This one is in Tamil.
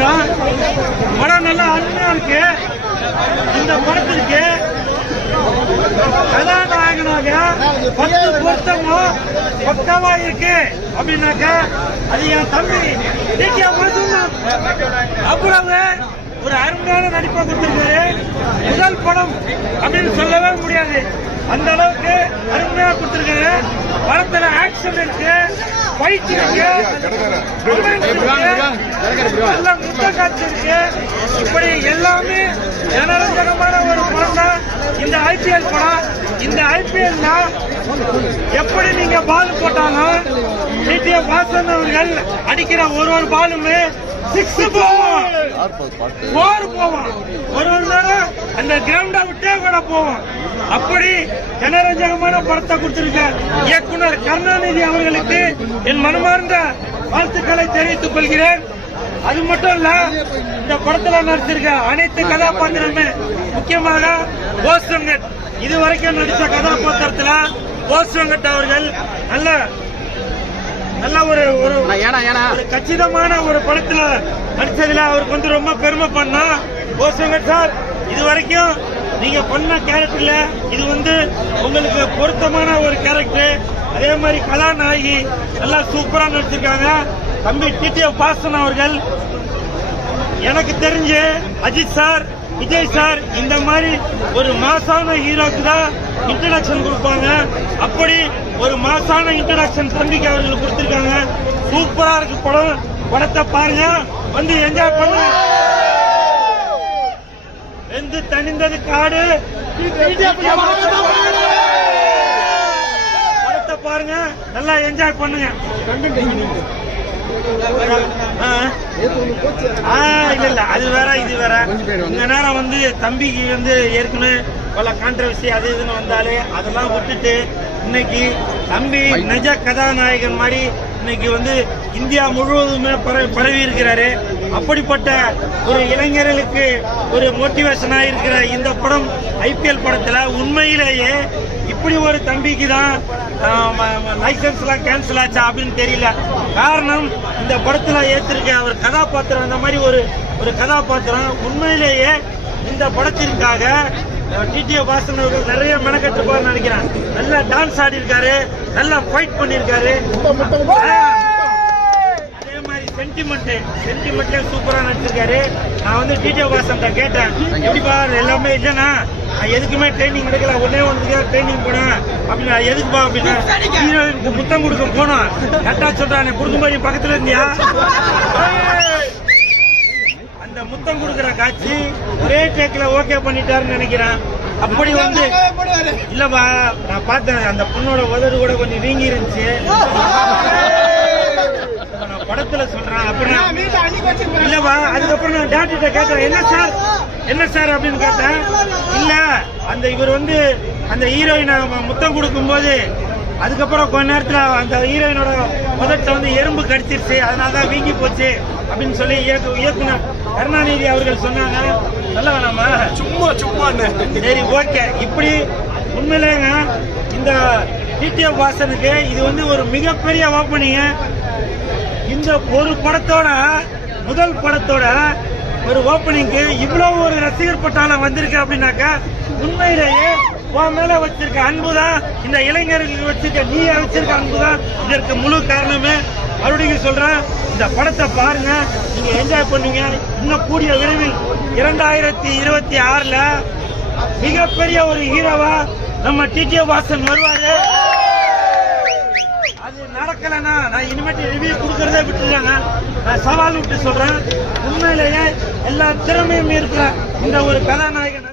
வரும் படம் நல்லா அருமையா இருக்கு. இந்த படத்திற்கு கதாநாயகனாக பத்து பொருத்தமும் பக்கமா இருக்கு. அப்படின்னாக்க அது என் தம்பி டிகே மட்டும்தான் அவ்வளவு ஒரு அருமையான நடிப்பை கொடுத்திருக்காரு. முதல் படம் அப்படின்னு சொல்லவே முடியாது. அந்த அளவுக்கு அருமையா கொடுத்திருக்காரு படத்துல ஆக்ஷன் இருக்கு. ஃபைட் இருக்கு. நல்ல முத்த காட்சி இருக்கு. இப்படி எல்லாமே ஜனரஞ்சகமான ஒரு படம் தான் இந்த ஐபிஎல் படம். இந்த ஐபிஎல்ல எப்படி நீங்க பால் போட்டாலும் வாசன் அவர்கள் அடிக்கிற ஒரு ஒரு பாலுமே சிக்ஸ் போவோம் போர் போவோம் ஒரு ஒரு நேரம் அந்த கிரவுண்டை விட்டே கூட போவோம் அப்படி ஜனரஞ்சகமான படத்தை கொடுத்திருக்க இயக்குனர் கருணாநிதி அவர்களுக்கு என் மனமார்ந்த வாழ்த்துக்களை தெரிவித்துக் கொள்கிறேன். அது மட்டும் இல்ல இந்த படத்துல நடிச்சிருக்க அனைத்து கதாபாத்திரமே முக்கியமாக போஸ் வெங்கட். இதுவரைக்கும் நடிச்ச கதாபாத்திரத்துல போஸ் வெங்கட் அவர்கள் நல்ல நல்ல ஒரு ஒரு கச்சிதமான ஒரு படத்துல நடிச்சதுல அவருக்கு வந்து ரொம்ப பெருமை பண்ணா. வெங்கட் சார் இது வரைக்கும் நீங்க பண்ண கேரக்டர்ல இது வந்து உங்களுக்கு பொருத்தமான ஒரு கேரக்டர். அதே மாதிரி கதாநாயகி நல்லா சூப்பரா நடிச்சிருக்காங்க. தம்பி டிடிஎஃப் பாசன் அவர்கள் எனக்கு தெரிஞ்சு அஜித் சார் விஜய் சார் இந்த மாதிரி ஒரு மாசான ஹீரோக்கு தான் இன்ட்ரடக்ஷன் கொடுப்பாங்க. அப்படி ஒரு மாசான இன்ட்ரடக்ஷன் தம்பிக்கு அவர்கள் கொடுத்திருக்காங்க. சூப்பரா இருக்கு படம். படத்தை பாருங்க. வந்து என்ஜாய் பண்ணுங்க. வெந்து தனிந்தது காடு. படத்தை பாருங்க. நல்லா என்ஜாய் பண்ணுங்க. இல்ல இல்ல அது வேற இது வேற. இந்த நேரம் வந்து தம்பிக்கு வந்து ஏற்கனவே பல கான்ட்ரவர்சி அது இதுன்னு வந்தாலே அதெல்லாம் விட்டுட்டு இன்னைக்கு தம்பி நிஜ கதாநாயகன் மாதிரி இன்னைக்கு வந்து இந்தியா முழுவதுமே பரவி பரவி இருக்கிறாரு. அப்படிப்பட்ட ஒரு இளைஞர்களுக்கு ஒரு மோட்டிவேஷனா இருக்கிற இந்த படம் ஐபிஎல் படத்துல உண்மையிலேயே இப்படி ஒரு தம்பிக்கு தான் லைசன்ஸ் எல்லாம் கேன்சல் ஆச்சா அப்படின்னு தெரியல. காரணம் இந்த படத்துல ஏத்திருக்க அவர் கதாபாத்திரம் இந்த மாதிரி ஒரு ஒரு கதாபாத்திரம். உண்மையிலேயே இந்த படத்திற்காக டிடிஓ வாசன் அவர்கள் நிறைய மெனக்கட்டுப்பான்னு நினைக்கிறேன். நல்லா டான்ஸ் ஆடி இருக்காரு நல்லா ஃபைட் பண்ணிருக்காரு அதே மாதிரி சென்டிமெண்ட் சென்டிமெண்ட்ல சூப்பரா நடிச்சிருக்காரு. நான் வந்து டிடிஓ வாசன் கேட்டேன் எப்படிப்பா எல்லாமே இல்லைன்னா எதுக்குமே ட்ரைனிங் எடுக்கல. ஒன்னே ஒன்றுக்கு ட்ரைனிங் போனேன். அப்படின்னா எதுக்குப்பா அப்படின்னா? ஹீரோயினுக்கு முத்தம் கொடுக்க போனோம். கரெக்டா சொல்றானே. குடும்பம் பக்கத்துல இருந்தியா? அந்த முத்தம் கொடுக்கிற காட்சி ஒரே டேக்ல ஓகே பண்ணிட்டாருன்னு நினைக்கிறேன். அப்படி வந்து இல்லப்பா நான் பார்த்தேன். அந்த பொண்ணோட உதடு கூட கொஞ்சம் வீங்கி இருந்துச்சு. நான் படத்துல சொல்றேன். அப்புறம் இல்லப்பா அதுக்கப்புறம் நான் டாக்டர்கிட்ட கேட்டேன். என்ன சார்? என்ன சார் அப்படின்னு கேட்டேன் இல்ல அந்த இவர் வந்து அந்த ஹீரோயினை முத்தம் கொடுக்கும்போது அதுக்கப்புறம் கொஞ்ச நேரத்துல அந்த ஹீரோயினோட முதல்ல வந்து எறும்பு கடிச்சிருச்சு அதனால தான் வீங்கி போச்சு அப்படின்னு சொல்லி இயக்கு இயக்குனர் கருணாநிதி அவர்கள் சொன்னாங்க. சொல்ல வேணாமா? சும்மா சும்மா சரி ஓகே. இப்படி உண்மையிலேங்க இந்த டிடிஎஃப் வாசனுக்கு இது வந்து ஒரு மிகப்பெரிய ஓப்பனிங் இந்த ஒரு படத்தோட முதல் படத்தோட ஒரு ஓப்பனிங்க்கு இவ்வளவு ஒரு ரசிகர் பட்டாளம் வந்திருக்கு அப்படின்னாக்கா உண்மையிலேயே உன் மேல வச்சிருக்க அன்பு தான் இந்த இளைஞர்களுக்கு வச்சிருக்க நீ வச்சிருக்க அன்பு தான் இதற்கு முழு காரணமே மறுபடியும் சொல்றேன். இந்த படத்தை பாருங்க நீங்க என்ஜாய் பண்ணுவீங்க. இன்னும் கூடிய விரைவில் இரண்டாயிரத்தி இருபத்தி ஆறுல மிகப்பெரிய ஒரு ஹீரோவா நம்ம டிடிஓ வாசன் வருவாரு. நடக்கலன்னா நான் இனிமேட்டு ரிவ்யூ கொடுக்கறதே விட்டுருக்காங்க நான் சவால் விட்டு சொல்றேன். உண்மையிலேயே எல்லா திறமையும் இருக்கிற இந்த ஒரு கதாநாயகன்